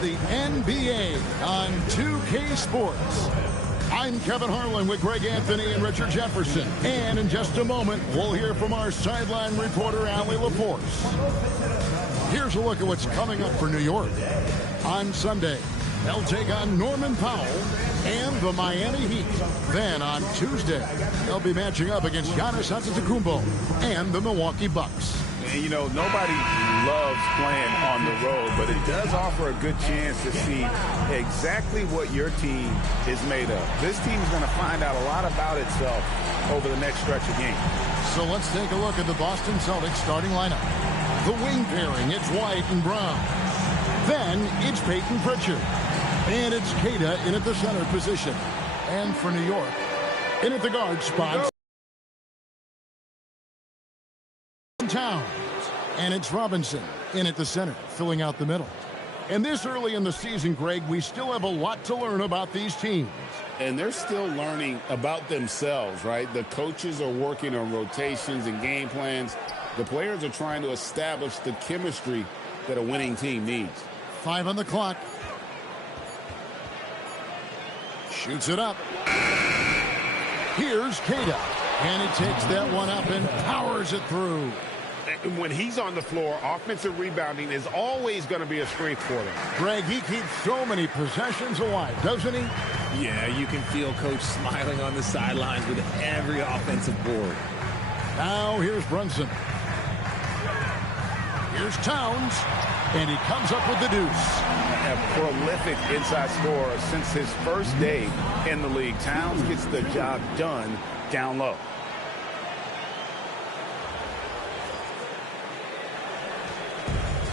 The NBA on 2K Sports. I'm Kevin Harlan with Greg Anthony and Richard Jefferson. And in just a moment, we'll hear from our sideline reporter, Allie LaForce. Here's a look at what's coming up for New York. On Sunday, they'll take on Norman Powell and the Miami Heat. Then on Tuesday, they'll be matching up against Giannis Antetokounmpo and the Milwaukee Bucks. And, you know, nobody loves playing on the road, but it does offer a good chance to see exactly what your team is made of. This team is going to find out a lot about itself over the next stretch of games. So let's take a look at the Boston Celtics starting lineup. The wing pairing, it's White and Brown. Then it's Peyton Pritchard. And it's Kata in at the center position. And for New York, in at the guard spot, Towns. And it's Robinson in at the center, filling out the middle. And this early in the season, Greg, we still have a lot to learn about these teams. And they're still learning about themselves, right? The coaches are working on rotations and game plans. The players are trying to establish the chemistry that a winning team needs. 5 on the clock. Shoots it up. Here's Kata. And he takes that one up and powers it through. When he's on the floor, offensive rebounding is always going to be a strength for them. Greg, he keeps so many possessions alive, doesn't he? Yeah, you can feel Coach smiling on the sidelines with every offensive board. Now here's Brunson. Here's Towns. And he comes up with the deuce. A prolific inside scorer since his first day in the league. Towns gets the job done down low.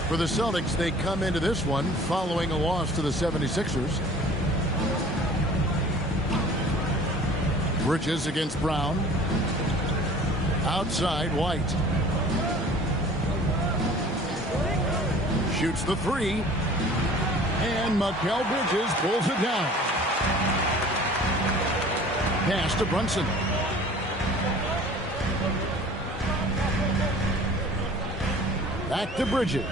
For the Celtics, they come into this one following a loss to the 76ers. Bridges against Brown. Outside, White. Shoots the three. And Mikal Bridges pulls it down. Pass to Brunson. Back to Bridges.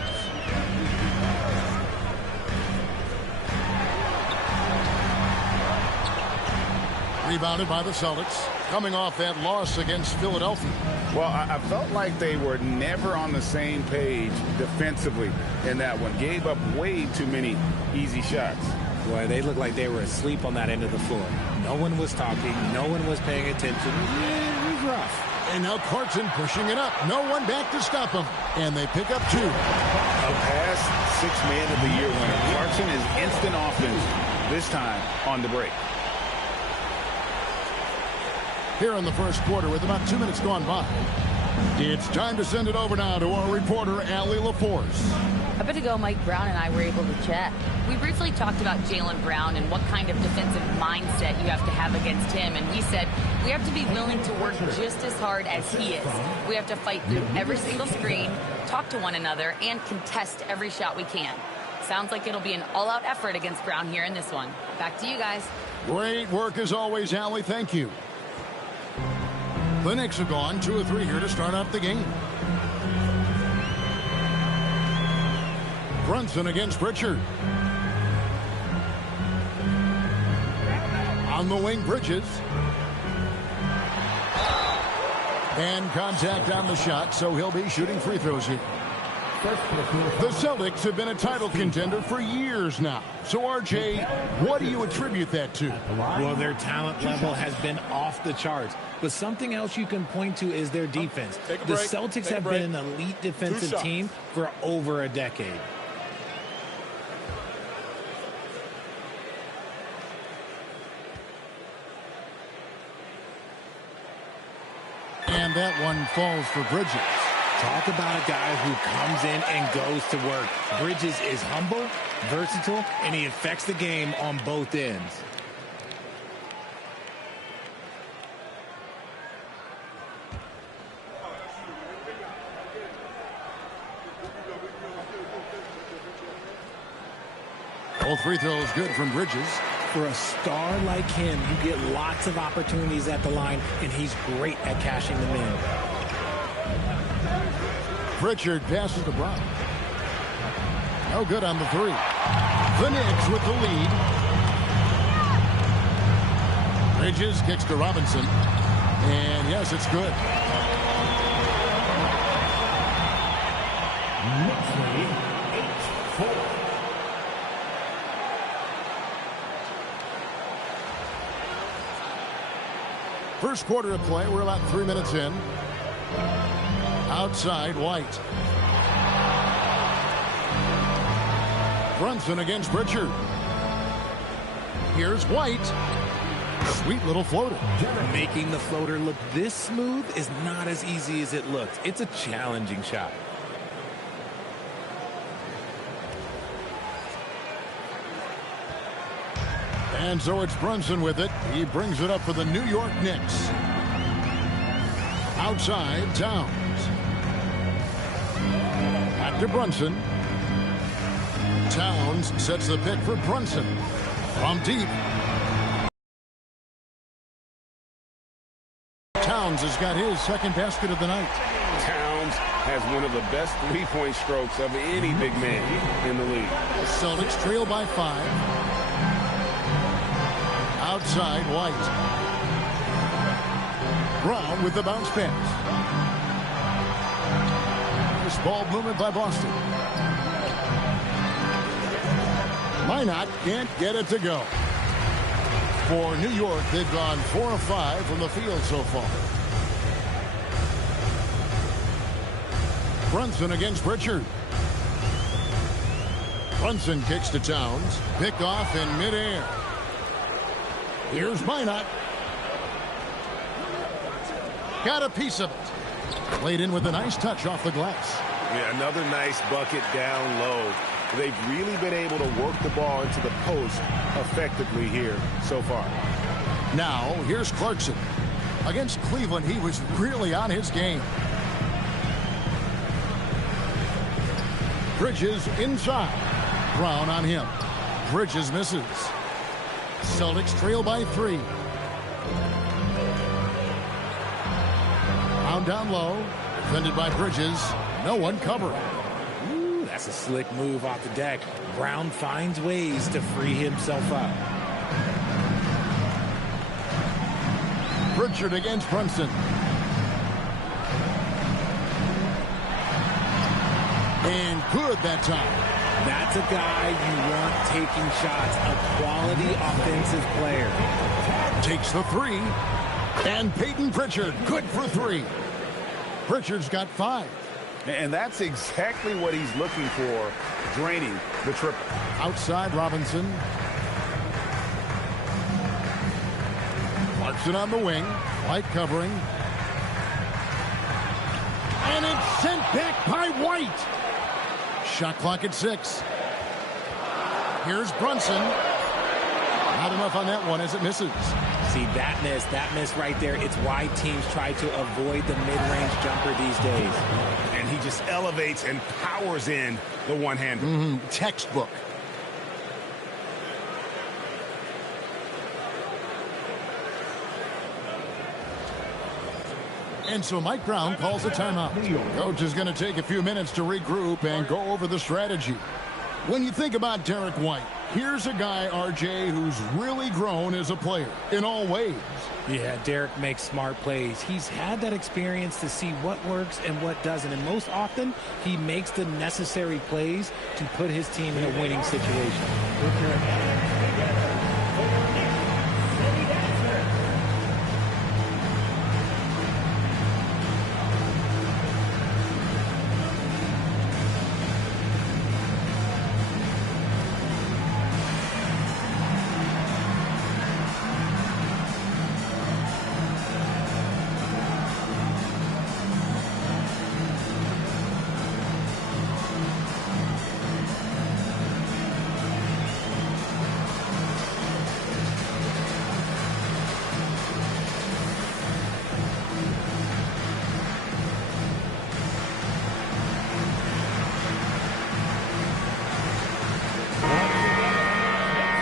Rebounded by the Celtics, coming off that loss against Philadelphia. Well, I felt like they were never on the same page defensively in that one. Gave up way too many easy shots. Boy, they looked like they were asleep on that end of the floor. No one was talking. No one was paying attention. It was rough. And now Clarkson pushing it up. No one back to stop him. And they pick up 2. A past 6 Man of the Year winner. Clarkson is instant offense, this time on the break. Here in the first quarter with about 2 minutes gone by. It's time to send it over now to our reporter, Allie LaForce. A bit ago, Mike Brown and I were able to chat. We briefly talked about Jaylen Brown and what kind of defensive mindset you have to have against him. And he said, we have to be willing to work just as hard as he is. We have to fight through every single screen, talk to one another, and contest every shot we can. Sounds like it'll be an all-out effort against Brown here in this one. Back to you guys. Great work as always, Allie. Thank you. The Knicks have gone 2 or 3 here to start off the game. Brunson against Pritchard. On the wing, Bridges. And contact on the shot, so he'll be shooting free throws here. The Celtics have been a title contender for years now. So, RJ, what do you attribute that to? Well, their talent level has been off the charts. But something else you can point to is their defense. The Celtics have been an elite defensive team for over a decade. And that one falls for Bridges. Talk about a guy who comes in and goes to work. Bridges is humble, versatile, and he affects the game on both ends. Both free throws good from Bridges. For a star like him, you get lots of opportunities at the line, and he's great at cashing them in. Pritchard passes to Brown. No good on the three. The Knicks with the lead. Bridges kicks to Robinson. And yes, it's good. First quarter of play. We're about 3 minutes in. Outside, White. Brunson against Pritchard. Here's White. Sweet little floater. Making the floater look this smooth is not as easy as it looks. It's a challenging shot. And so it's Brunson with it. He brings it up for the New York Knicks. Outside, Towns. Back to Brunson. Towns sets the pick for Brunson. From deep. Towns has got his second basket of the night. Towns has one of the best three-point strokes of any big man in the league. The Celtics trail by 5. Outside, White. Brown with the bounce pass. This ball movement by Boston. Minot can't get it to go. For New York, they've gone 4 of 5 from the field so far. Brunson against Pritchard. Brunson kicks to Towns. Picked off in midair. Here's Minot. Got a piece of it. Played in with a nice touch off the glass. Yeah, another nice bucket down low. They've really been able to work the ball into the post effectively here so far. Now, here's Clarkson. Against Cleveland, he was really on his game. Bridges inside. Brown on him. Bridges misses. Celtics trail by 3. Brown down low. Defended by Bridges. No one covering. Ooh, that's a slick move off the deck. Brown finds ways to free himself up. Pritchard against Brunson. And good that time. That's a guy you want taking shots, a quality offensive player. Takes the 3. And Peyton Pritchard, good for 3. Pritchard's got 5. And that's exactly what he's looking for, draining the triple. Outside, Robinson. Clarkson on the wing. White covering. And it's sent back by White. Shot clock at 6. Here's Brunson. Not enough on that one as it misses. See, that miss right there, it's why teams try to avoid the mid-range jumper these days. And he just elevates and powers in the one-hander. Textbook. And so Mike Brown calls a timeout. Coach is going to take a few minutes to regroup and go over the strategy. When you think about Derek White, here's a guy, RJ, who's really grown as a player in all ways. Yeah, Derek makes smart plays. He's had that experience to see what works and what doesn't. And most often, he makes the necessary plays to put his team in a winning situation.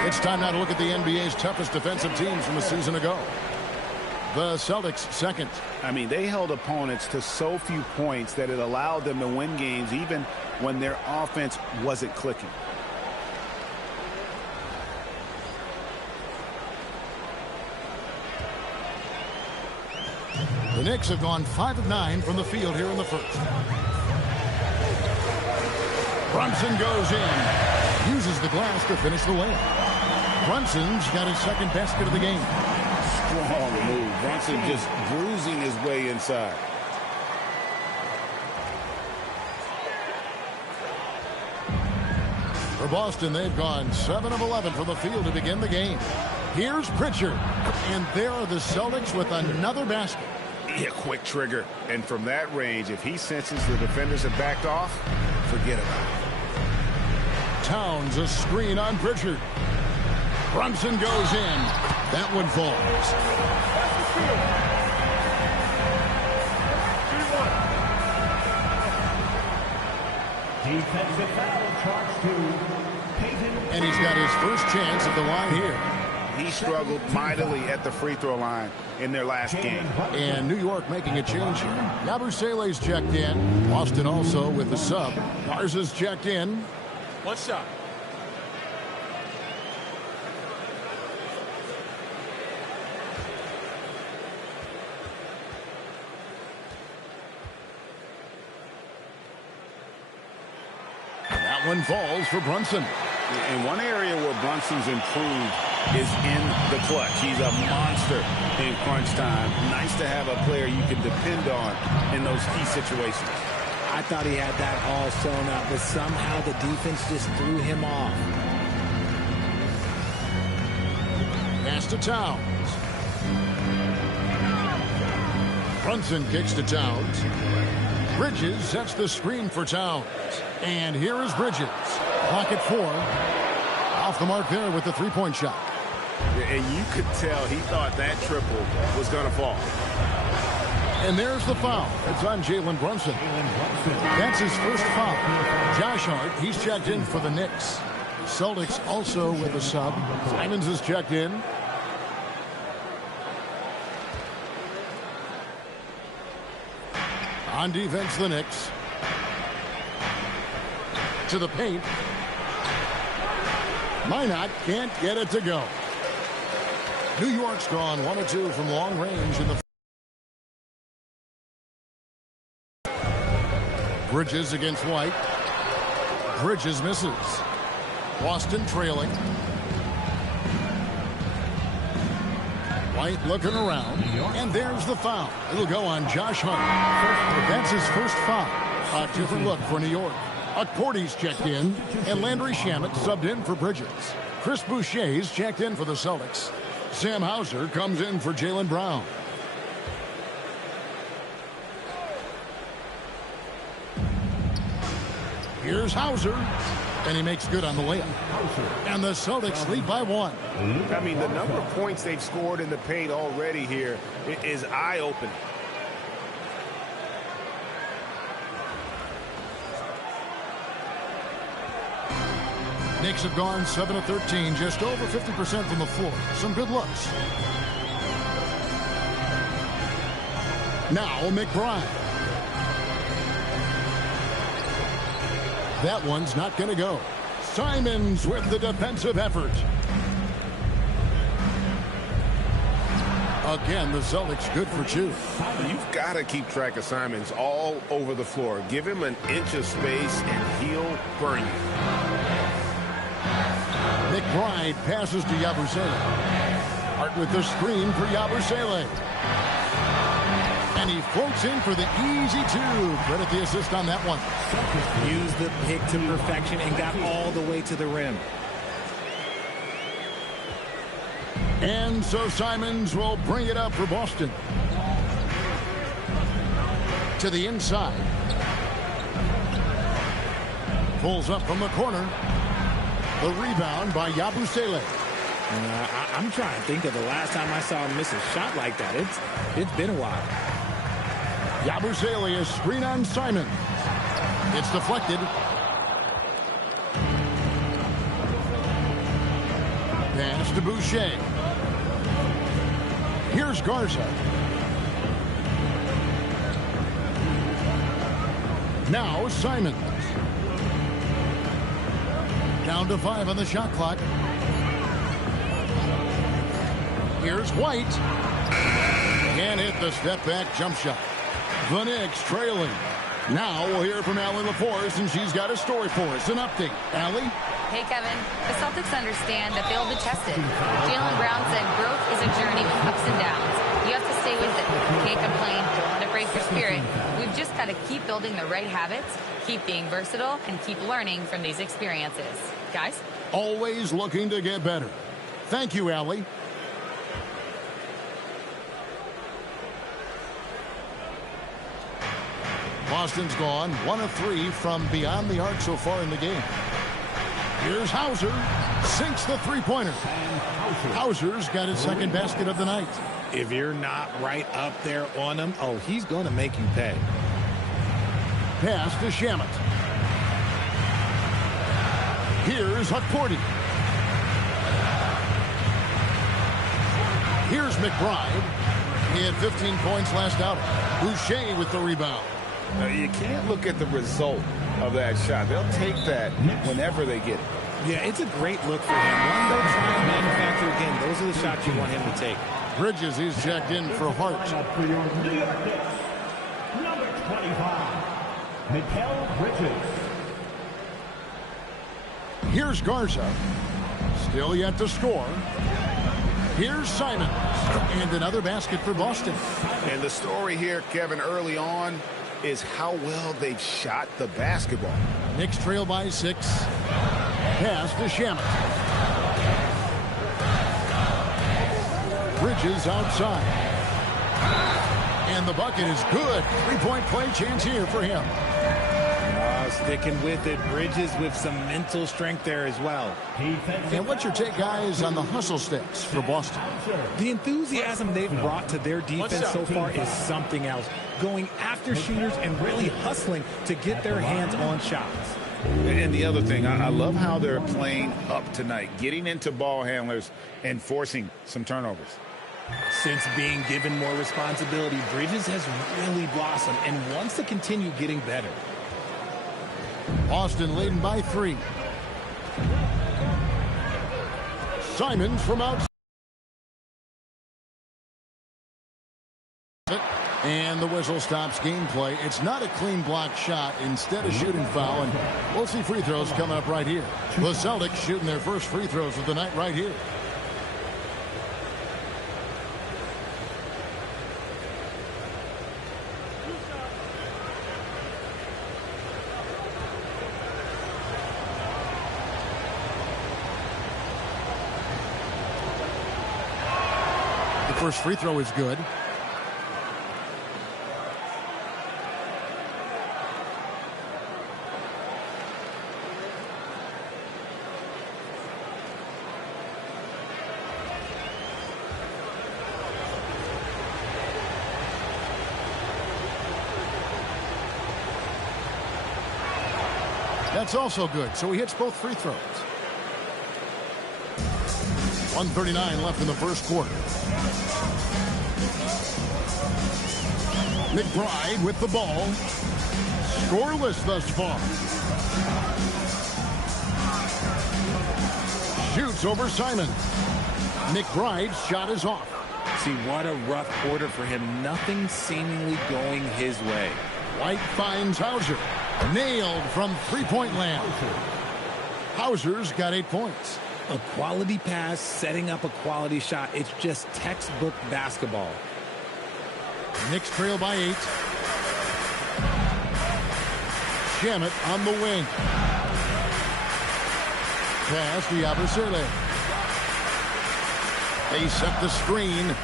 It's time now to look at the NBA's toughest defensive teams from a season ago. The Celtics second. I mean, they held opponents to so few points that it allowed them to win games even when their offense wasn't clicking. The Knicks have gone 5 of 9 from the field here in the first. Brunson goes in. Uses the glass to finish the layup. Brunson's got his second basket of the game. Strong move. Brunson just bruising his way inside. For Boston, they've gone 7 of 11 from the field to begin the game. Here's Pritchard. And there are the Celtics with another basket. Yeah, quick trigger. And from that range, if he senses the defenders have backed off, forget about it. Towns a screen on Pritchard. Brunson goes in. That one falls. Defensive foul charged to Peyton. And he's got his first chance at the line here. He struggled mightily at the free throw line in their last game. And New York making a change here. Yabusele's checked in. Boston also with the sub. Garza's checked in. What's up? That one falls for Brunson. In one area where Brunson's improved is in the clutch. He's a monster in crunch time. Nice to have a player you can depend on in those key situations. I thought he had that all sewn up, but somehow the defense just threw him off. Pass to Towns. Brunson kicks to Towns. Bridges sets the screen for Towns. And here is Bridges. Clock at 4. Off the mark there with the three-point shot. And you could tell he thought that triple was going to fall. And there's the foul. It's on Jalen Brunson. That's his first foul. Josh Hart, he's checked in for the Knicks. Celtics also with a sub. Simons is checked in. On defense, the Knicks. To the paint. Minot can't get it to go. New York's gone 1 of 2 from long range in the. Bridges against White. Bridges misses. Boston trailing. White looking around. And there's the foul. It'll go on Josh Hart. That's his first foul. A different look for New York. Accordy's checked in, and Landry Shamet subbed in for Bridges. Chris Boucher's checked in for the Celtics. Sam Hauser comes in for Jaylen Brown. Here's Hauser, and he makes good on the layup. And the Celtics lead by 1. I mean, the number of points they've scored in the paint already here is eye-opening. Knicks have gone 7 of 13, just over 50% from the floor. Some good looks. Now McBride. That one's not going to go. Simons with the defensive effort. Again, the Celtics good for 2. You've got to keep track of Simons all over the floor. Give him an inch of space and he'll burn you. McBride passes to Yabusele. Hart with the screen for Yabusele. And he floats in for the easy 2. Credit the assist on that one. Used the pick to perfection and got all the way to the rim. And so Simons will bring it up for Boston. To the inside. Pulls up from the corner. The rebound by Yabusele. I'm trying to think of the last time I saw him miss a shot like that. It's been a while. Yabusele is screen on Simon. It's deflected. Pass to Boucher. Here's Garza. Now Simons. Down to 5 on the shot clock. Here's White. Can't hit the step-back jump shot. The Knicks trailing. Now we'll hear from Allie LaForce, and she's got a story for us. An update. Allie? Hey, Kevin. The Celtics understand that they'll be tested. Jaylen Brown said growth is a journey with ups and downs. You have to stay with it. You can't complain. Don't let it break your spirit. We've just got to keep building the right habits, keep being versatile, and keep learning from these experiences. Guys? Always looking to get better. Thank you, Allie. Boston's gone 1 of 3 from beyond the arc so far in the game. Here's Hauser. Sinks the three-pointer. Hauser's got his second basket of the night. If you're not right up there on him, oh, he's going to make you pay. Pass to Shamet. Here's Hukporti. Here's McBride. He had 15 points last outing. Boucher with the rebound. Now, you can't look at the result of that shot. They'll take that whenever they get it. Yeah, it's a great look for him. One they'll try and manufacture again. Those are the shots you want him to take. Bridges is checked in for Hart. For your New York Knicks, number 25, Mikal Bridges. Here's Garza. Still yet to score. Here's Simon. And another basket for Boston. And the story here, Kevin, early on is how well they've shot the basketball. Knicks trail by 6. Pass to Shamet. Bridges outside. And the bucket is good. Three-point play chance here for him. Sticking with it. Bridges with some mental strength there as well. And what's your take, guys, on the hustle sticks for Boston? The enthusiasm they've brought to their defense so far is something else. Going after shooters and really hustling to get their hands on shots. And the other thing, I love how they're playing up tonight, getting into ball handlers and forcing some turnovers. Since being given more responsibility, Bridges has really blossomed and wants to continue getting better. Boston leading by 3. Simons from outside. And the whistle stops gameplay. It's not a clean block shot. Instead, a shooting foul. And we'll see free throws coming up right here. The Celtics shooting their first free throws of the night right here. The first free throw is good. That's also good, so he hits both free throws. 1:39 left in the first quarter. McBride with the ball. Scoreless thus far. Shoots over Simon. McBride's shot is off. See, what a rough quarter for him. Nothing seemingly going his way. White finds Hauser. Nailed from three-point land. Hauser's got 8 points. A quality pass, setting up a quality shot. It's just textbook basketball. Knicks trail by 8. Shamet on the wing. Pass to Yabusele. They set the screen.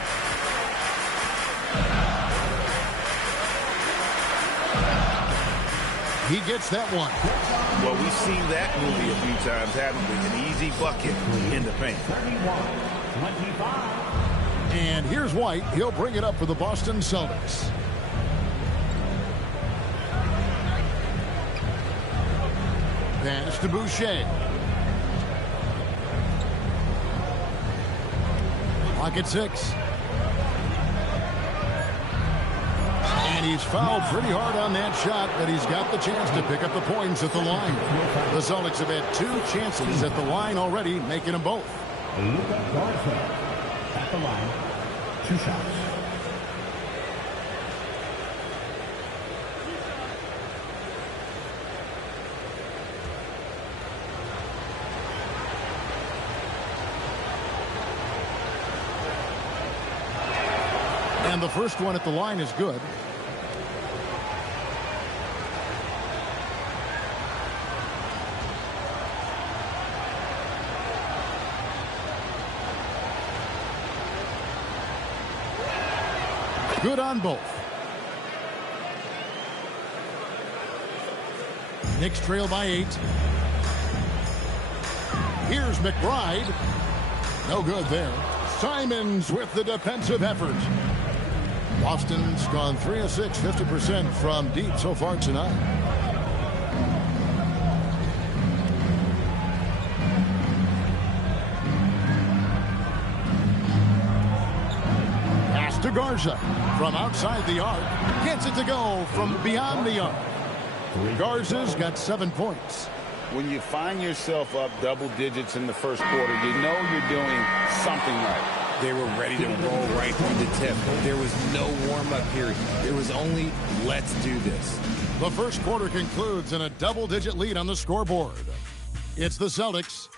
He gets that one. Well, we've seen that movie a few times, haven't we? An easy bucket in the paint. 31-25. And here's White. He'll bring it up for the Boston Celtics. Pass to Boucher. Pocket 6. And he's fouled pretty hard on that shot, but he's got the chance to pick up the points at the line. The Celtics have had 2 chances at the line already, making them both. Luka Garza at the line. 2 shots. And the first one at the line is good. Good on both. Knicks trail by 8. Here's McBride. No good there. Simons with the defensive effort. Boston's gone 3 of 6, 50% from deep so far tonight. Pass to Garza from outside the arc. Gets it to go from beyond the arc. Garza's got 7 points. When you find yourself up double digits in the first quarter, you know you're doing something right. They were ready to roll right from the tip. There was no warm-up period. There was only, let's do this. The first quarter concludes in a double-digit lead on the scoreboard. It's the Celtics.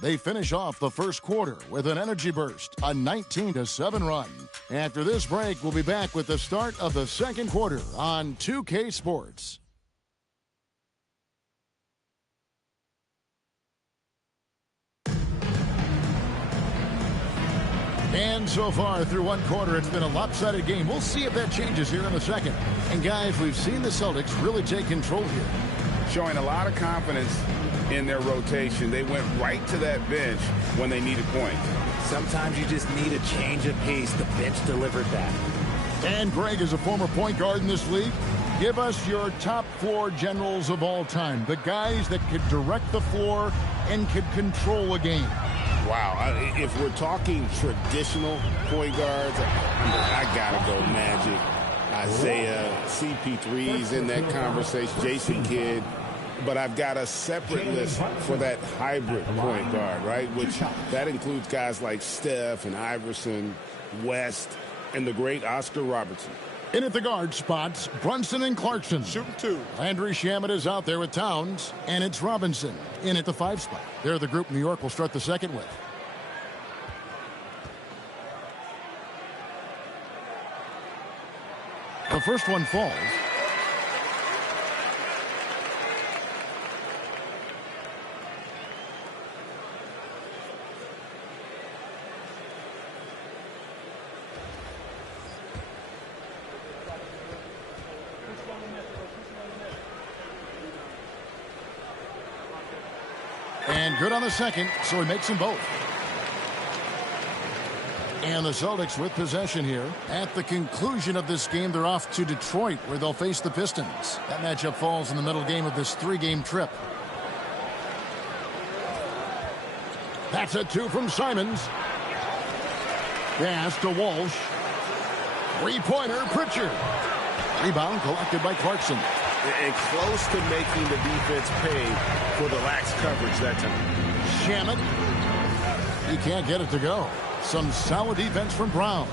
They finish off the first quarter with an energy burst, a 19-7 run. After this break, we'll be back with the start of the second quarter on 2K Sports. And so far through one quarter, it's been a lopsided game. We'll see if that changes here in the second. And guys, we've seen the Celtics really take control here. Showing a lot of confidence in their rotation. They went right to that bench when they needed points. Sometimes you just need a change of pace. The bench delivered that. And Greg is a former point guard in this league. Give us your top 4 generals of all time. The guys that could direct the floor and could control a game. Wow, if we're talking traditional point guards, I gotta go Magic, Isaiah, CP3's in that conversation, Jason Kidd. But I've got a separate list for that hybrid point guard, right? Which that includes guys like Steph and Iverson, West, and the great Oscar Robertson. In at the guard spots, Brunson and Clarkson. Shooting 2. Landry Shamet is out there with Towns, and it's Robinson in at the 5 spot. They're the group New York will start the second with. The first one falls. And good on the second, so he makes them both. And the Celtics with possession here. At the conclusion of this game, they're off to Detroit, where they'll face the Pistons. That matchup falls in the middle game of this 3-game trip. That's a 2 from Simons. Pass to Walsh. 3-pointer, Pritchard. Rebound collected by Clarkson. And close to making the defense pay for the lax coverage that time. Shamet. He can't get it to go. Some solid defense from Brown.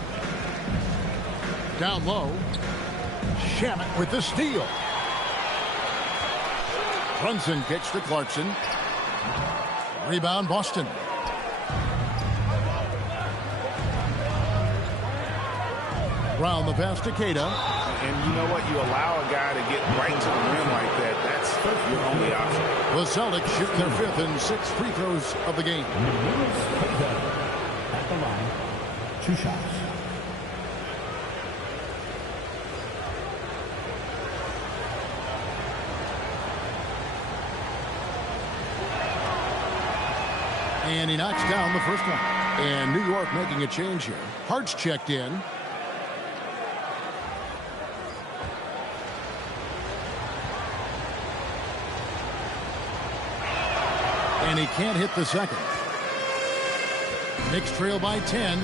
Down low. Shamet with the steal. Brunson kicks to Clarkson. Rebound Boston. Brown the pass to Queta. And you know what? You allow a guy to get right to the rim like that. That's your only option. The Celtics shoot their 5th and 6th free throws of the game. At the line, 2 shots. And he knocks down the first one. And New York making a change here. Hart's checked in. And he can't hit the second. Knicks trail by 10.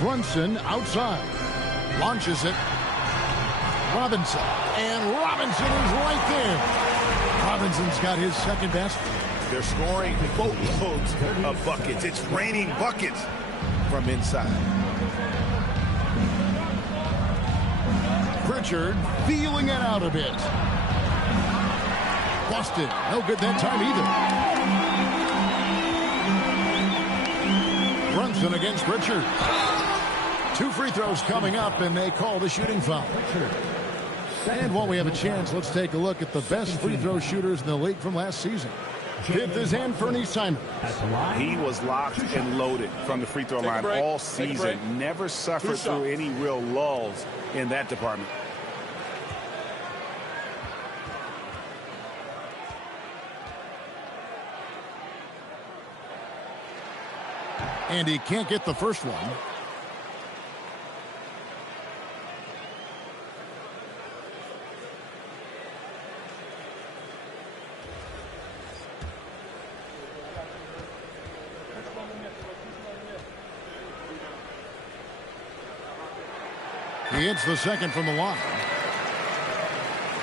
Brunson outside. Launches it. Robinson. And Robinson is right there. Robinson's got his second basket. They're scoring boatloads of buckets. It's raining buckets from inside. Pritchard feeling it out a bit. Busted. No good that time either. Boston against Pritchard. 2 free throws coming up, and they call the shooting foul. And while we have a chance, let's take a look at the best free throw shooters in the league from last season. 5th is Anthony Simons. He was locked and loaded from the free throw line all season. Never suffered through any real lulls in that department. And he can't get the first one. He hits the second from the line.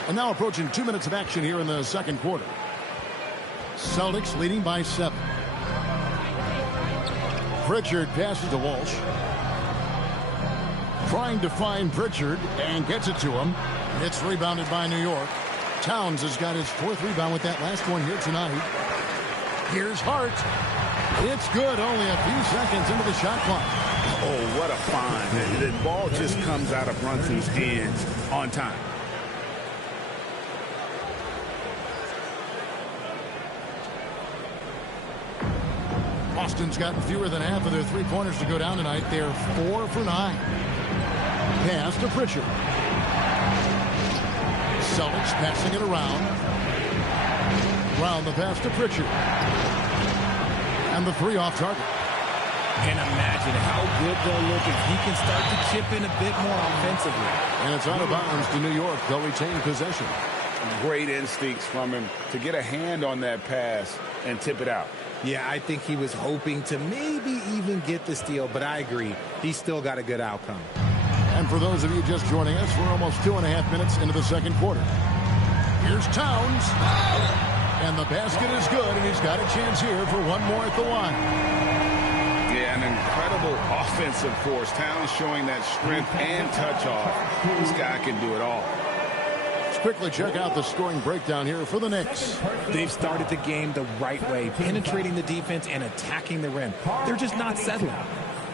And now approaching 2 minutes of action here in the second quarter. Celtics leading by 7. Pritchard passes to Walsh. Trying to find Pritchard and gets it to him. It's rebounded by New York. Towns has got his 4th rebound with that last one here tonight. Here's Hart. It's good, only a few seconds into the shot clock. Oh, what a find. The ball just comes out of Brunson's hands on time. Boston's gotten fewer than half of their three-pointers to go down tonight. They're 4 for 9. Pass to Pritchard. Celtics passing it around. Round the pass to Pritchard. And the 3 off target. And imagine how good they'll look if he can start to chip in a bit more offensively. And it's out of bounds to New York. They'll retain possession. Great instincts from him to get a hand on that pass and tip it out. Yeah, I think he was hoping to maybe even get the steal, but I agree. He's still got a good outcome. And for those of you just joining us, we're almost 2.5 minutes into the second quarter. Here's Towns. And the basket is good, and he's got a chance here for one more at the line. Yeah, an incredible offensive force. Towns showing that strength and touch off. This guy can do it all. Let's quickly check out the scoring breakdown here for the Knicks. They've started the game the right way, penetrating the defense and attacking the rim. They're just not settling.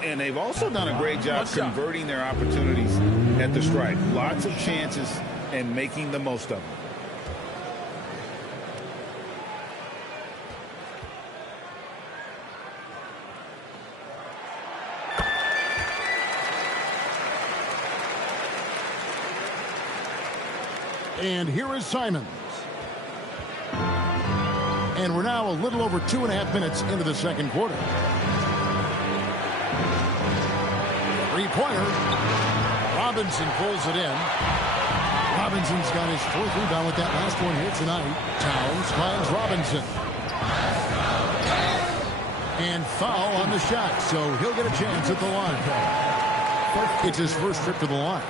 And they've also done a great job converting their opportunities at the stripe. Lots of chances and making the most of them. And here is Simons. And we're now a little over 2.5 minutes into the second quarter. Three-pointer. Robinson pulls it in. Robinson's got his 4th rebound with that last one here tonight. Towns finds Robinson. And foul on the shot, so he'll get a chance at the line. It's his first trip to the line.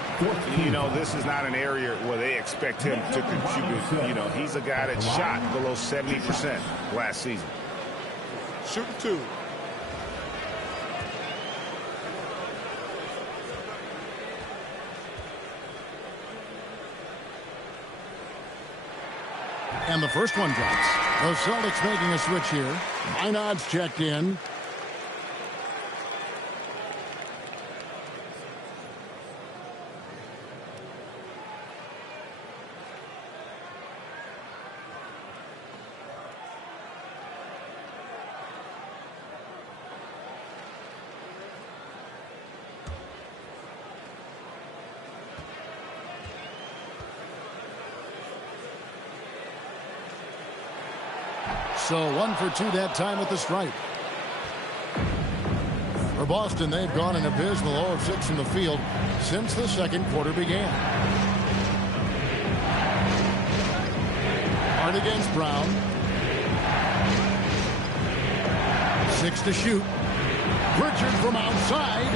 You know, this is not an area where they expect him to contribute. You know, he's a guy that shot below 70% last season. Shooting 2. And the first one drops. The Celtics making a switch here. Minod's checked in. So 1 for 2 that time at the stripe. For Boston, they've gone an abysmal 0 of 6 from the field since the second quarter began. Hart against Brown. 6 to shoot. Pritchard from outside.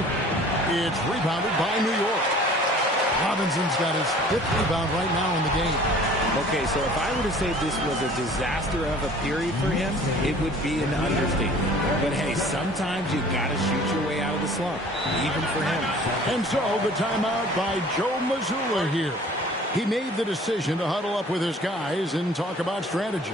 It's rebounded by New York. Robinson's got his 5th rebound right now in the game. Okay, so if I were to say this was a disaster of a period for him, it would be an understatement. But hey, sometimes you got to shoot your way out of the slump, even for him. And so the timeout by Joe Mazzulla here. He made the decision to huddle up with his guys and talk about strategy.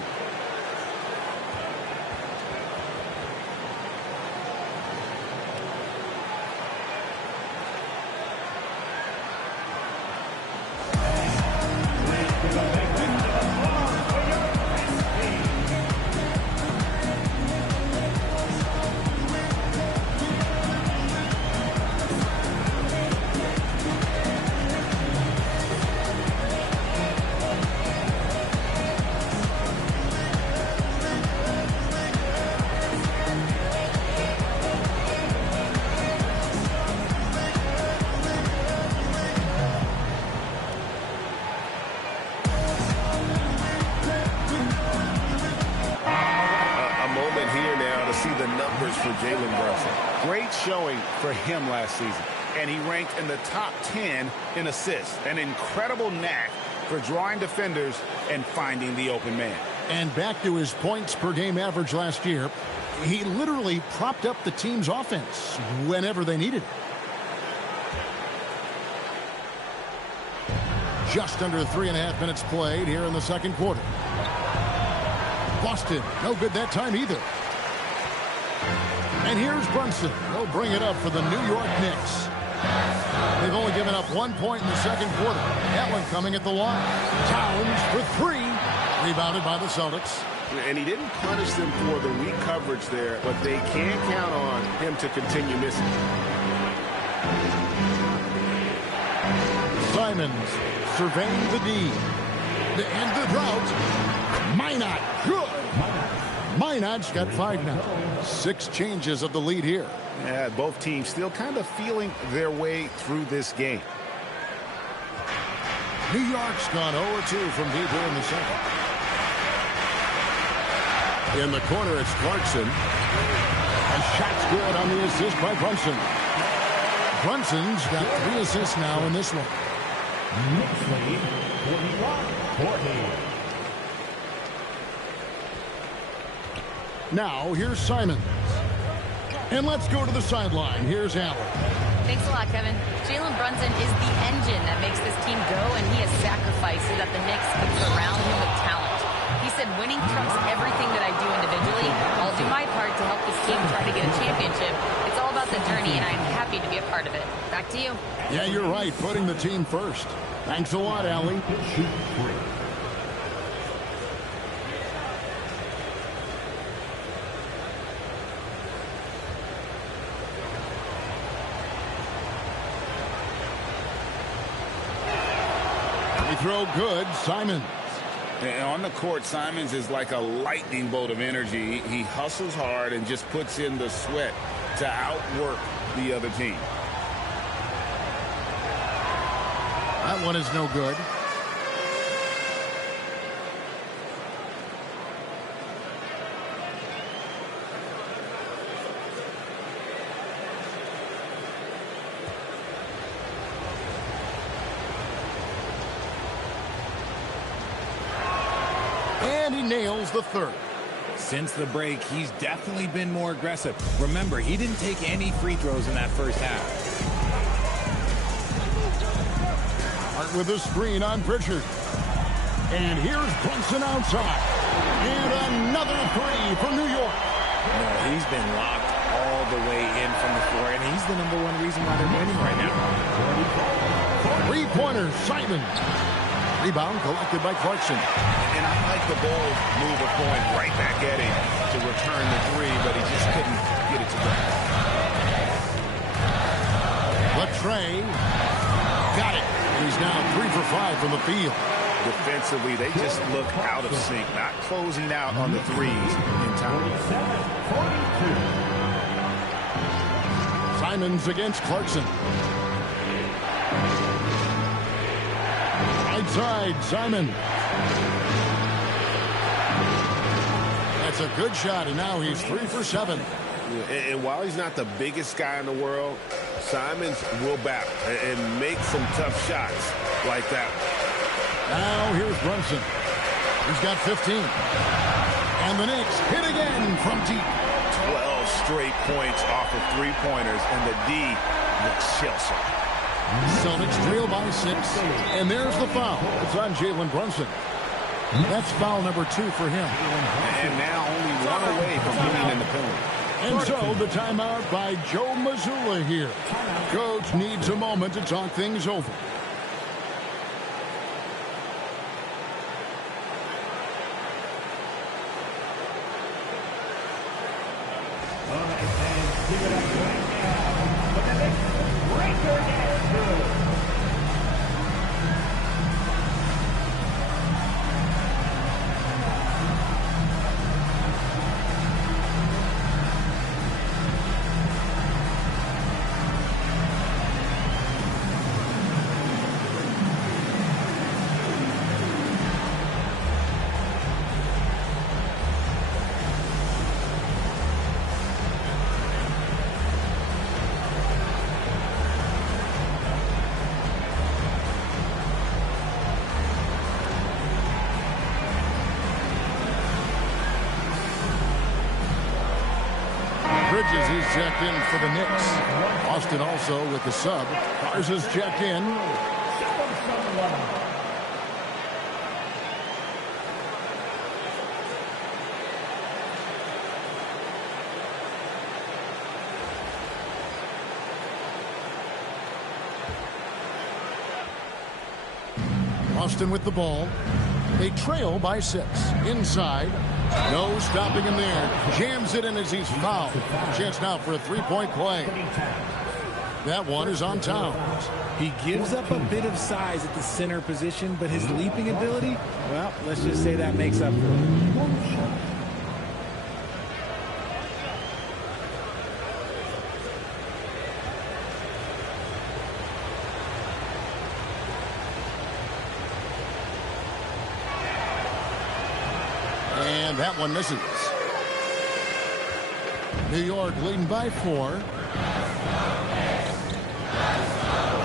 see the numbers for Jalen Brunson. Great showing for him last season. And he ranked in the top 10 in assists. An incredible knack for drawing defenders and finding the open man. And back to his points per game average last year, he literally propped up the team's offense whenever they needed it. Just under 3.5 minutes played here in the second quarter. Boston, no good that time either. And here's Brunson. He'll bring it up for the New York Knicks. They've only given up 1 point in the second quarter. That one coming at the line. Towns for 3. Rebounded by the Celtics. And he didn't punish them for the weak coverage there, but they can count on him to continue missing. Simons surveying the D. The end of the drought. Minot, good. Minot's got 5 now. 6 changes of the lead here. Yeah, both teams still kind of feeling their way through this game. New York's gone 0-2 from deep here in the second. In the corner, it's Clarkson. A shot's good on the assist by Brunson. Brunson's got 3 assists now in this one. Knicks lead, 41-40. Now, here's Simons. And let's go to the sideline. Here's Allen. Thanks a lot, Kevin. Jalen Brunson is the engine that makes this team go, and he has sacrificed so that the Knicks can surround him with talent. He said, winning trumps everything that I do individually. I'll do my part to help this team try to get a championship. It's all about the journey, and I'm happy to be a part of it. Back to you. Yeah, you're right. Putting the team first. Thanks a lot, Allie. Throw good, Simons. And on the court, Simons is like a lightning bolt of energy. He hustles hard and just puts in the sweat to outwork the other team. That one is no good. And he nails the third. Since the break, he's definitely been more aggressive. Remember, he didn't take any free throws in that first half. Hart with a screen on Pritchard. And here's Brunson outside. And another 3 for New York. No, he's been locked all the way in from the floor, and he's the #1 reason why they're winning right now. 3-pointers, Simons. Rebound collected by Clarkson. And I like the bold move of going right back at him to return the 3, but he just couldn't get it to go. Latrey got it. He's now 3 for 5 from the field. Defensively, they just look out of sync, not closing out on the 3s in time. 42. Simons against Clarkson. Right side, Simon. That's a good shot, and now he's 3 for 7. And while he's not the biggest guy in the world, Simons will battle and make some tough shots like that. Now here's Brunson. He's got 15. And the Knicks hit again from deep. 12 straight points off of 3-pointers, and the D looks shell-shocked. Celtics trail by 6. And there's the foul. It's on Jalen Brunson. That's foul number 2 for him. And now only 1 away from being in the penalty. And so the timeout by Joe Mazzulla here. Coach needs a moment to talk things over. All right, fans, give it up right now for the Knicks record answer. Bridges is checked in for the Knicks. Boston also with the sub. Cars is checked in. Boston with the ball. They trail by 6. Inside. No stopping him there. Jams it in as he's fouled. Chance now for a three-point play. That one is on Towns. He gives up a bit of size at the center position, but his leaping ability, well, let's just say that makes up for it. And that one misses. New York leading by 4.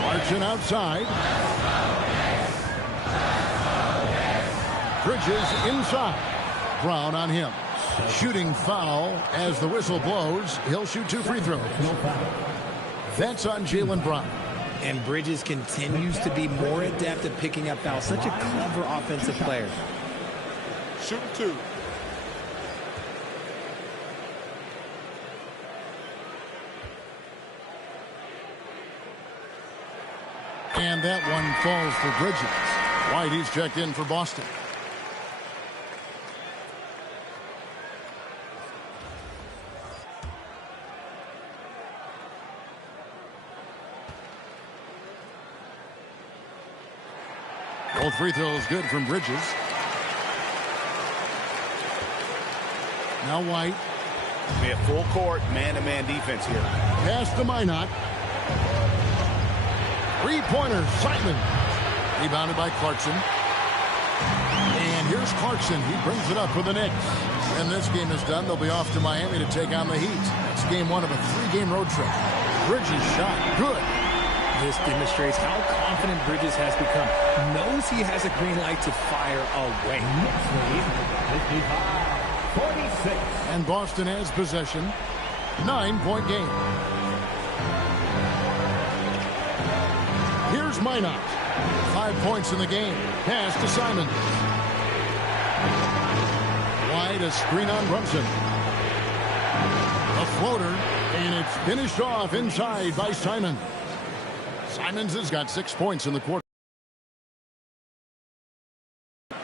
Marching outside. Bridges inside. Brown on him. Shooting foul as the whistle blows. He'll shoot 2 free throws. That's on Jaylen Brown. And Bridges continues to be more adept at picking up fouls. Such a clever offensive player. Shooting 2. And that one falls for Bridges. White, he's checked in for Boston. Both free throws good from Bridges. Now White. We have full court, man-to-man defense here. Pass to Minot. Three-pointer, Simon. Rebounded by Clarkson. And here's Clarkson. He brings it up for the Knicks. And this game is done. They'll be off to Miami to take on the Heat. It's game 1 of a 3-game road trip. Bridges shot. Good. This demonstrates how confident Bridges has become. Knows he has a green light to fire away. 46. And Boston has possession. 9-point game. Here's Minot. 5 points in the game. Pass to Simon. Wide, a screen on Brunson. A floater, and it's finished off inside by Simon. Simons has got 6 points in the quarter.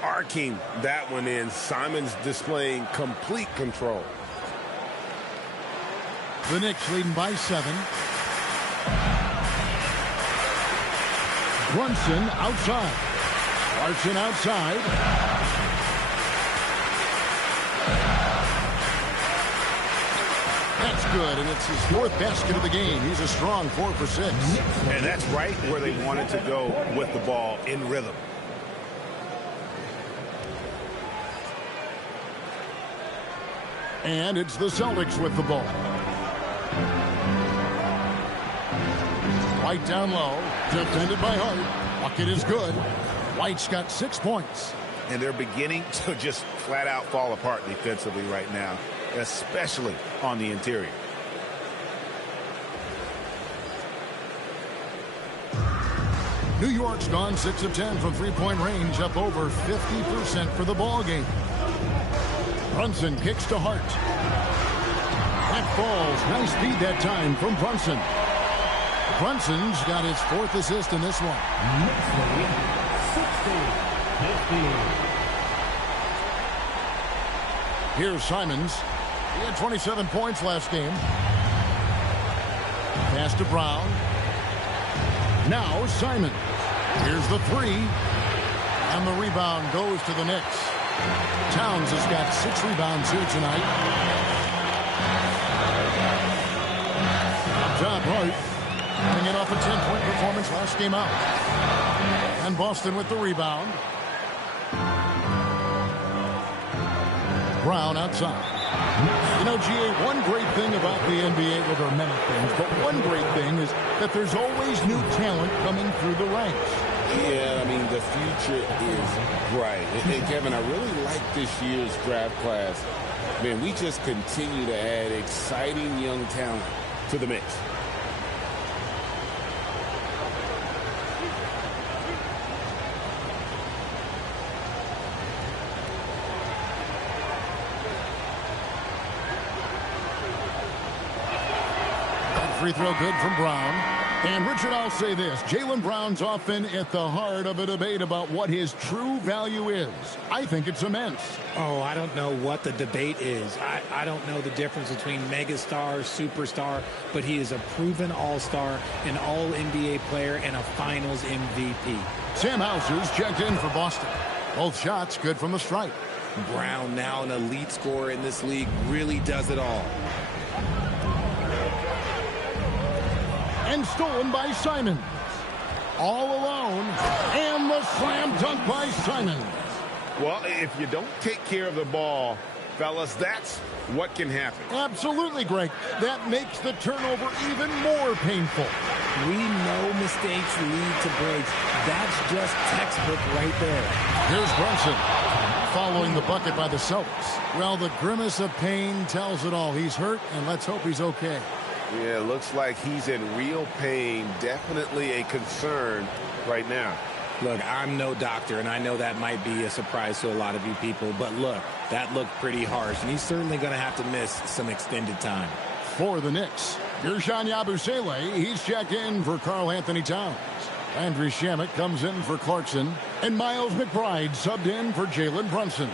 Arcing that one in. Simons displaying complete control. The Knicks leading by 7. Brunson outside. Larson outside. That's good, and it's his 4th basket of the game. He's a strong 4 for 6. And that's right where they wanted to go with the ball, in rhythm. And it's the Celtics with the ball. White down low. Defended by Hart. Bucket is good. White's got 6 points. And they're beginning to just flat out fall apart defensively right now, especially on the interior. New York's gone 6 of 10 from 3-point range, up over 50% for the ball game. Brunson kicks to Hart. That falls. Nice speed that time from Brunson. Brunson's got his 4th assist in this one. 60-50. Here's Simons. He had 27 points last game. Pass to Brown. Now Simons. Here's the 3. And the rebound goes to the Knicks. Towns has got 6 rebounds here tonight. Job Hart. Coming in off a 10-point performance last game out. And Boston with the rebound. Brown outside. You know, GA, one great thing about the NBA, well, there are many things, but one great thing is that there's always new talent coming through the ranks. Yeah, I mean, the future is bright. And Kevin, I really like this year's draft class. Man, we just continue to add exciting young talent to the mix. Free throw good from Brown. And, Richard, I'll say this. Jaylen Brown's often at the heart of a debate about what his true value is. I think it's immense. Oh, I don't know what the debate is. I don't know the difference between megastar, superstar, but he is a proven all-star, an all-NBA player, and a finals MVP. Sam Hauser's checked in for Boston. Both shots good from the stripe. Brown, now an elite scorer in this league, really does it all. And stolen by Simons. All alone. And the slam dunk by Simons. Well, if you don't take care of the ball, fellas, that's what can happen. Absolutely, Greg. That makes the turnover even more painful. We know mistakes lead to breaks. That's just textbook right there. Here's Brunson. Following the bucket by the Celtics. Well, the grimace of pain tells it all. He's hurt, and let's hope he's okay. Yeah, looks like he's in real pain. Definitely a concern right now. Look, I'm no doctor, and I know that might be a surprise to a lot of you people, but look, that looked pretty harsh, and he's certainly going to have to miss some extended time. For the Knicks, Gershon Yabusele, he's checked in for Karl Anthony Towns. Andrew Shamet comes in for Clarkson, and Miles McBride subbed in for Jalen Brunson.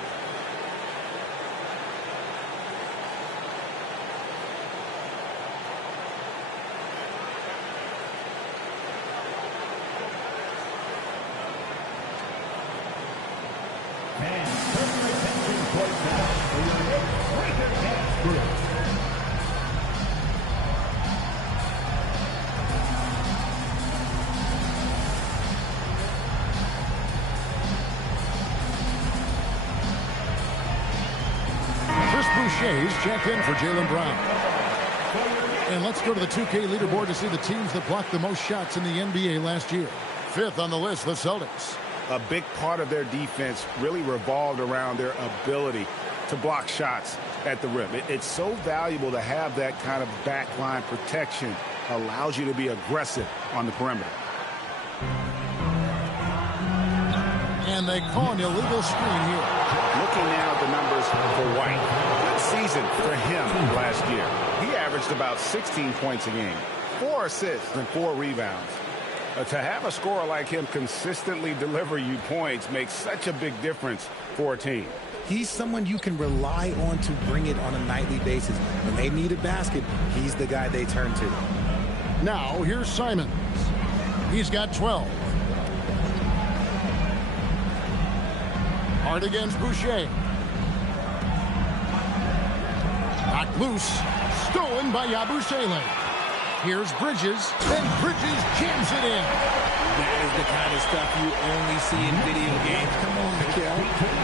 Boucher's checked in for Jaylen Brown. And let's go to the 2K leaderboard to see the teams that blocked the most shots in the NBA last year. Fifth on the list, the Celtics. A big part of their defense really revolved around their ability to block shots at the rim. It's so valuable to have that kind of backline protection. Allows you to be aggressive on the perimeter. And they call an illegal screen here. Looking now at the numbers for White. Good season for him last year. He averaged about 16 points a game, 4 assists and 4 rebounds. To have a scorer like him consistently deliver you points makes such a big difference for a team. He's someone you can rely on to bring it on a nightly basis. When they need a basket, he's the guy they turn to. Now, here's Simons. He's got 12. Hard against Boucher. Knocked loose. Stolen by Yabusele. Here's Bridges. And Bridges jams it in. That is the kind of stuff you only see in video games. Come on, Mikel.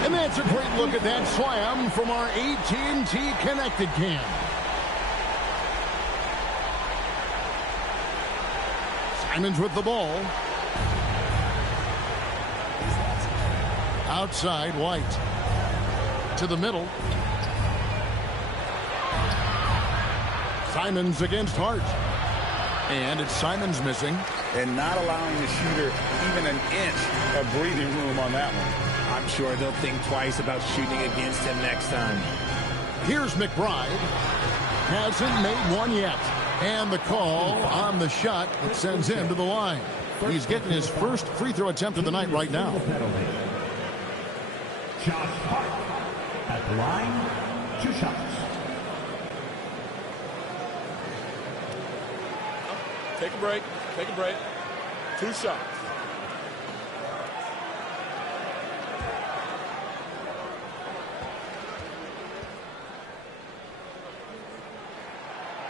And that's a great look at that slam from our AT&T Connected Cam. Simons with the ball. Outside, White. To the middle. Simons against Hart. And it's Simons missing. And not allowing the shooter even an inch of breathing room on that one. I'm sure they'll think twice about shooting against him next time. Here's McBride. Hasn't made one yet. And the call on the shot that sends him to the line. He's getting his first free throw attempt of the night right now. Josh Hart at the line, 2 shots. Take a break. Take a break. 2 shots.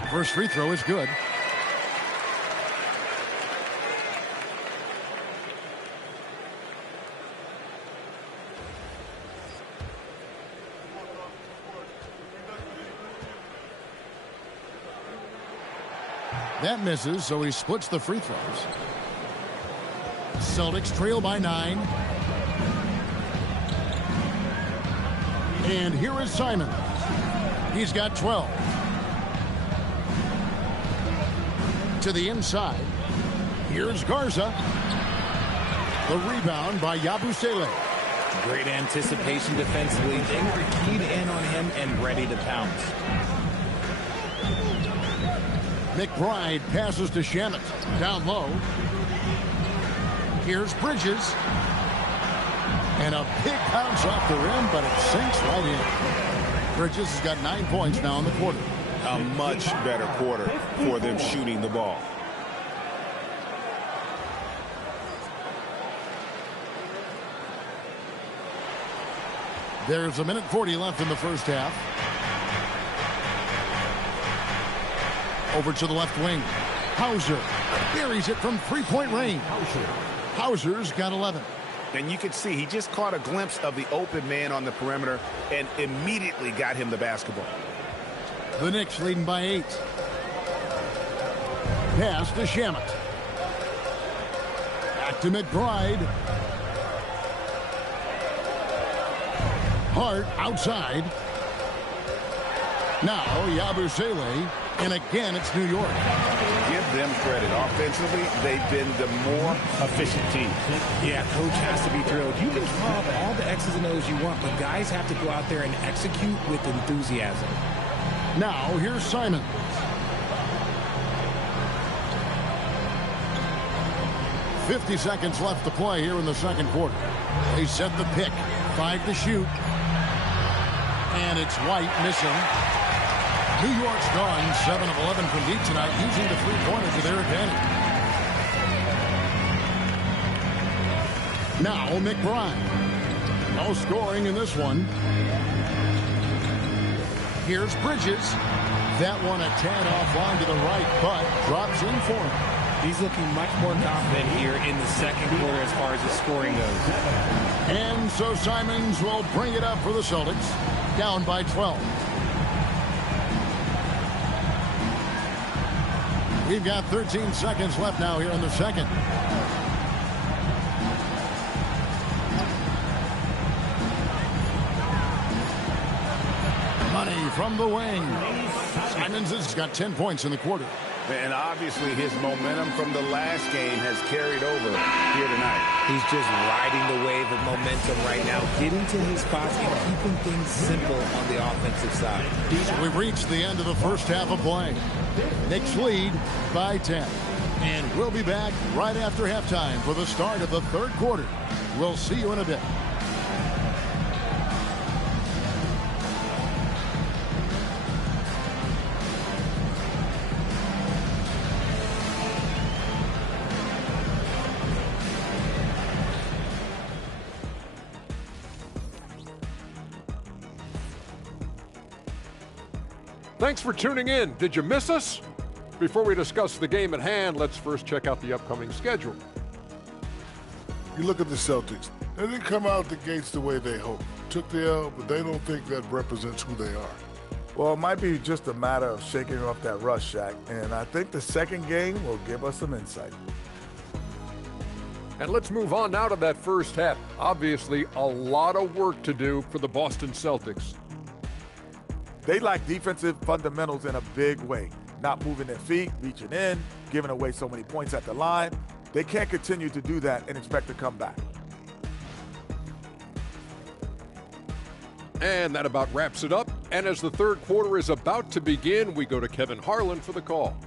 First free throw is good. That misses, so he splits the free throws. Celtics trail by 9. And here is Simon. He's got 12. To the inside. Here's Garza. The rebound by Yabusele. Great anticipation defensively. They were keyed in on him and ready to pounce. McBride passes to Shamet. Down low. Here's Bridges. And a big bounce off the rim, but it sinks right in. Bridges has got 9 points now in the quarter. A much better quarter for them shooting the ball. There's 1:40 left in the first half. Over to the left wing. Hauser buries it from three-point range. Hauser's got 11. And you can see he just caught a glimpse of the open man on the perimeter and immediately got him the basketball. The Knicks leading by 8. Pass to Shamet. Back to McBride. Hart outside. Now Yabusele. And again, it's New York. Give them credit. Offensively, they've been the more efficient team. Yeah, coach has to be thrilled. You can draw up all the X's and O's you want, but guys have to go out there and execute with enthusiasm. Now, here's Simon. .50 seconds left to play here in the second quarter. They set the pick. 5 to shoot. And it's White missing. New York's gone 7 of 11 from deep tonight, using the three-pointer to their advantage. Now McBride. No scoring in this one. Here's Bridges. That one a tad offline to the right, but drops in for him. He's looking much more confident here in the second quarter as far as the scoring goes. And so Simons will bring it up for the Celtics, down by 12. We've got 13 seconds left now here in the second. Money from the wing. Simons has got 10 points in the quarter. And obviously his momentum from the last game has carried over here tonight. He's just riding the wave of momentum right now, getting to his spots and keeping things simple on the offensive side. So we've reached the end of the first half of play. Knicks lead by 10. And we'll be back right after halftime for the start of the third quarter. We'll see you in a bit. Thanks for tuning in. Did you miss us? Before we discuss the game at hand, let's first check out the upcoming schedule. You look at the Celtics. They didn't come out the gates the way they hoped. Took the L, but they don't think that represents who they are. Well, it might be just a matter of shaking off that rust, Shaq, and I think the second game will give us some insight. And let's move on now to that first half. Obviously, a lot of work to do for the Boston Celtics. They lack defensive fundamentals in a big way. Not moving their feet, reaching in, giving away so many points at the line. They can't continue to do that and expect to come back. And that about wraps it up. And as the third quarter is about to begin, we go to Kevin Harlan for the call.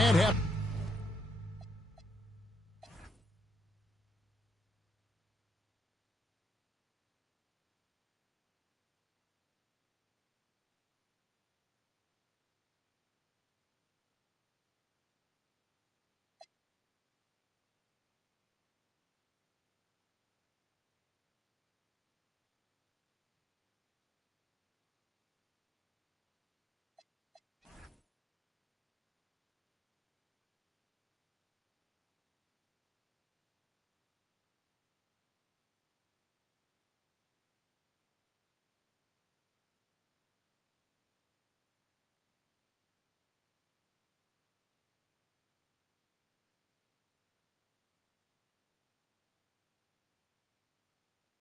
And have